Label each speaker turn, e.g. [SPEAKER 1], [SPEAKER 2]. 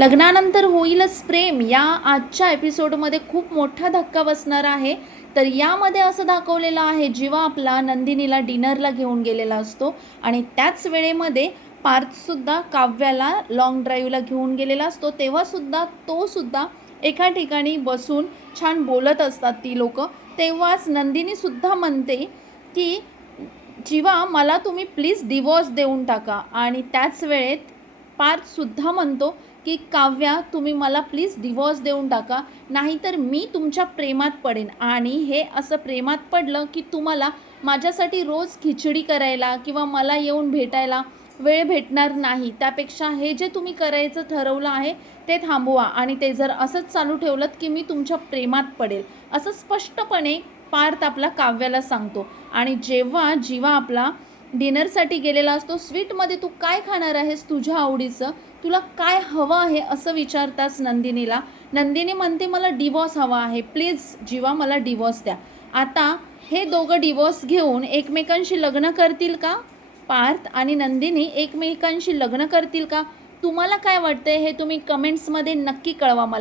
[SPEAKER 1] लग्नानंतर होईलच प्रेम. या आजच्या एपिसोडमध्ये खूप मोठा धक्का बसणार आहे. तर यामध्ये असं दाखवलेलं आहे जेव्हा आपला नंदिनीला डिनरला घेऊन गेलेला असतो आणि त्याच वेळेमध्ये पार्थसुद्धा काव्याला लॉंग ड्राईव्हला घेऊन गेलेला असतो. तेव्हासुद्धा तोसुद्धा एका ठिकाणी बसून छान बोलत असतात ती लोक. तेव्हाच नंदिनीसुद्धा म्हणते की जीवा मला तुम्ही प्लीज डिवॉर्स देऊन टाका. आणि त्याच वेळेत पार्थसुद्धा म्हणतो की काव्या तुम्ही मला प्लीज डिवॉर्स देऊन टाका. नाहीतर मी तुमच्या प्रेमात पडेन. आणि हे असं प्रेमात पडलं की तुम्हाला माझ्यासाठी रोज खिचडी करायला किंवा मला येऊन भेटायला वेळ भेटणार नाही. त्यापेक्षा हे जे तुम्ही करायचं ठरवलं आहे ते थांबवा. आणि ते जर असंच चालू ठेवलं की मी तुमच्या प्रेमात पडेल. असं स्पष्टपणे पार्थ आपला काव्याला सांगतो. आणि जेव्हा जीवा आपला डिनरसाठी गेलेला असतो. स्वीटमध्ये तू काय खाणार आहेस तुझ्या आवडीचं? तुला काय हवं आहे असं विचारतास नंदिनीला. नंदिनी म्हणते मला डिवॉर्स हवा आहे. प्लीज जीवा मला डिवॉर्स द्या. आता हे दोघं डिवॉर्स घेऊन एकमेकांशी लग्न करतील का? पार्थ आणि नंदिनी एकमेकांशी लग्न करतील का? तुम्हाला काय वाटतंय हे तुम्ही कमेंट्समध्ये नक्की कळवा मला.